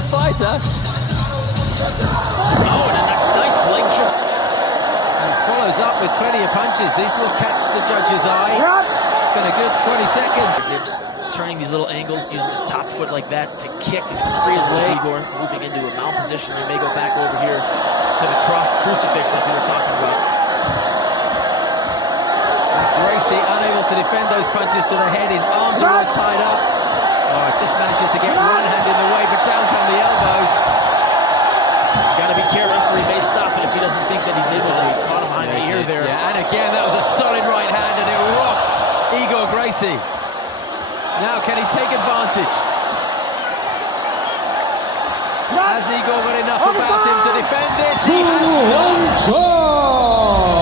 the fighter. Oh, and a nice leg shot. And follows up with plenty of punches. These will catch the judge's eye. It's been a good 20 seconds. Turning these little angles, using his top foot like that to kick and free his leg. Igor moving into a mount position. He may go back over here to the cross crucifix like we were talking about. Gracie unable to defend those punches to the head. His arms are all tied up. Oh, just manages to get one hand in the way, but down come the elbows. He's got to be careful. He may stop it if he doesn't think that he's able to. He caught him behind the ear there. Yeah, and again, that was a solid right hand, and it rocked Igor Gracie. Now, can he take advantage? Has Igor got enough about him to defend this? He has done.